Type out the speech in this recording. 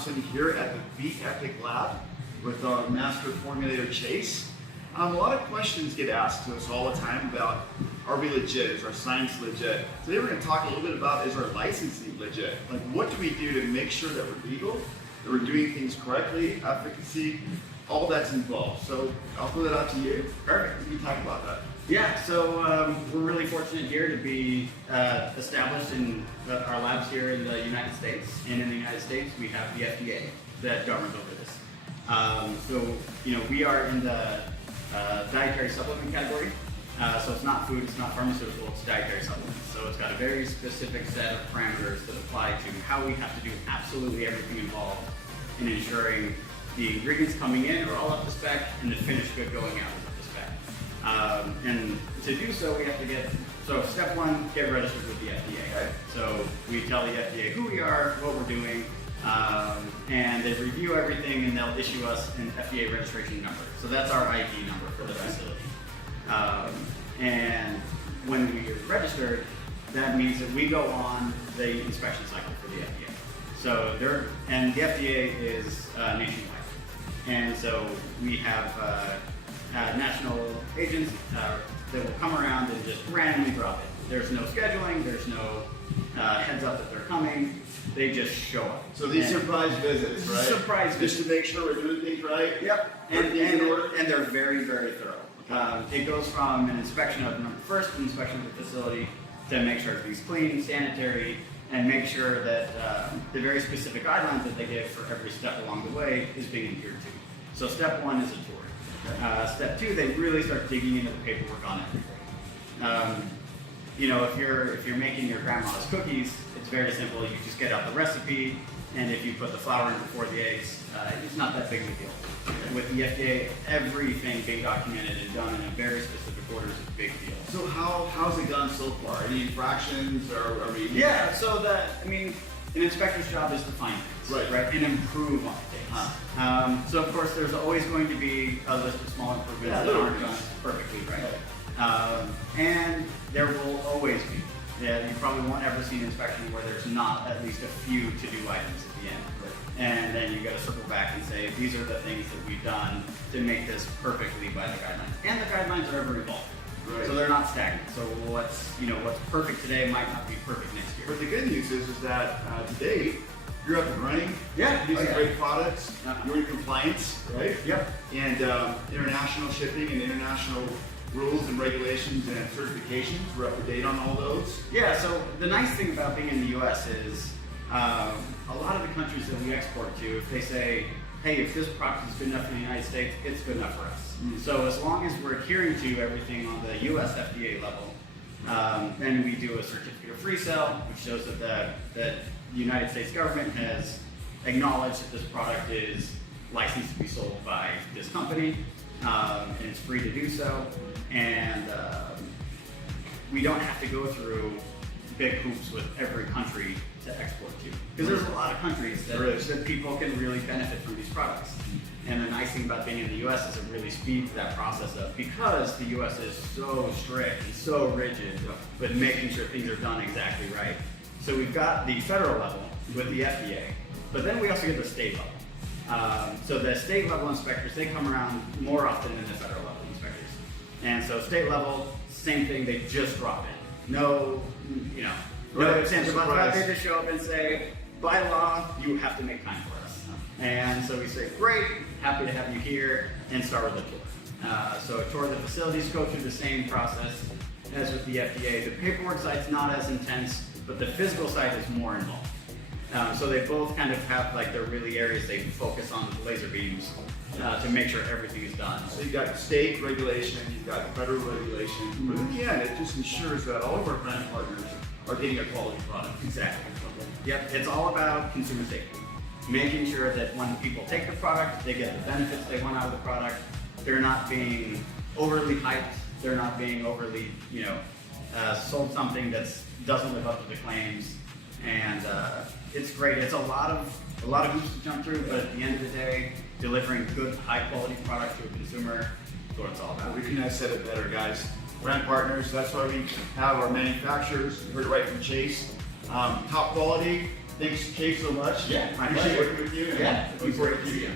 sitting here at the BEPIC lab with our master formulator Chase. A lot of questions get asked to us all the time about, are we legit? Is our science legit? Today we're going to talk a little bit about, is our licensing legit? Like, what do we do to make sure that we're legal, that we're doing things correctly, efficacy, all that's involved. So I'll throw that out to you. Perfect. We can talk about that. Yeah, so we're really fortunate here to be established in our labs here in the United States. And in the United States, we have the FDA that governs over this. So, you know, we are in the dietary supplement category. So it's not food, it's not pharmaceutical, it's dietary supplements. So it's got a very specific set of parameters that apply to how we have to do absolutely everything involved in ensuring the ingredients coming in are all up to spec and the finished good going out is up to spec. And to do so, we have to so step one, get registered with the FDA. Right? So we tell the FDA who we are, what we're doing, and they review everything and they'll issue us an FDA registration number. So that's our ID number for the facility. And when we are registered, that means that we go on the inspection cycle for the FDA. So the FDA is nationwide. And so we have national agents that will come around and just randomly drop it. There's no scheduling, there's no heads up that they're coming. They just show up. So these surprise visits, right? Surprise visits. Just to make sure we're doing things right? Yep. And they're very, very thorough. It goes from an inspection of first inspection of the facility to make sure everything's clean, sanitary, and make sure that the very specific guidelines that they give for every step along the way is being adhered to. So step one is a tour. Step two, they really start digging into the paperwork on everything. You know, if you're making your grandma's cookies, it's very simple. You just get out the recipe, and if you put the flour in before the eggs, it's not that big of a deal. With the FDA, everything being documented and done in a very specific order is a big deal. So how's it gone so far? Any infractions or are we? Yeah, so an inspector's job is to find things, right? And improve on things. So of course, there's always going to be a list of small improvements that aren't done perfectly right. And there will always be. Yeah, you probably won't ever see an inspection where there's not at least a few to-do items at the end. And then you got to circle back and say, these are the things that we've done to make this perfectly by the guidelines. And the guidelines are ever evolving. Right. So they're not stagnant. So what's perfect today might not be perfect next year. But the good news is that today, you're up and running. Yeah. Using great products. You're in compliance, right? Yep. And international shipping and international rules and regulations and certifications, we're up to date on all those. Yeah, so the nice thing about being in the US is a lot of the countries that we export to, if they say, hey, if this product is good enough for the United States, it's good enough for us. So as long as we're adhering to everything on the US FDA level, then we do a certificate of resale, which shows that the United States government has acknowledged that this product is licensed to be sold by this company, and it's free to do so. And we don't have to go through big hoops with every country to export to. Because there's a lot of countries that people can really benefit from these products. And the nice thing about being in the US is it really speeds that process up because the US is so strict and so rigid with making sure things are done exactly right. So we've got the federal level with the FDA, but then we also get the state level. So the state level inspectors, they come around more often than the federal level inspectors. And so state level, same thing, they just drop in. No ifs, ands, or buts. They just show up and say, by law, you have to make time for us. And so we say, great, happy to have you here, and start with a tour. So a tour of the facilities, go through the same process as with the FDA. The paperwork side's not as intense, but the physical side is more involved. So they both kind of have like their really areas they focus on with laser beams to make sure everything is done. So you've got state regulation, you've got federal regulation, but in the end, it just ensures that all of our brand partners are getting a quality product. Exactly. Yep, it's all about consumer safety. Making sure that when people take the product, they get the benefits they want out of the product. They're not being overly hyped. They're not being overly, sold something that doesn't live up to the claims. And it's great. It's a lot of hoops to jump through, but at the end of the day, delivering good, high-quality product to a consumer is what it's all about. We couldn't have said it better, guys. Brand partners, that's why we have our manufacturers. You heard it right from Chase. Top quality, Thanks, Kate, so much. Yeah, my Appreciate pleasure. working with you. And Yeah, looking forward to keeping you.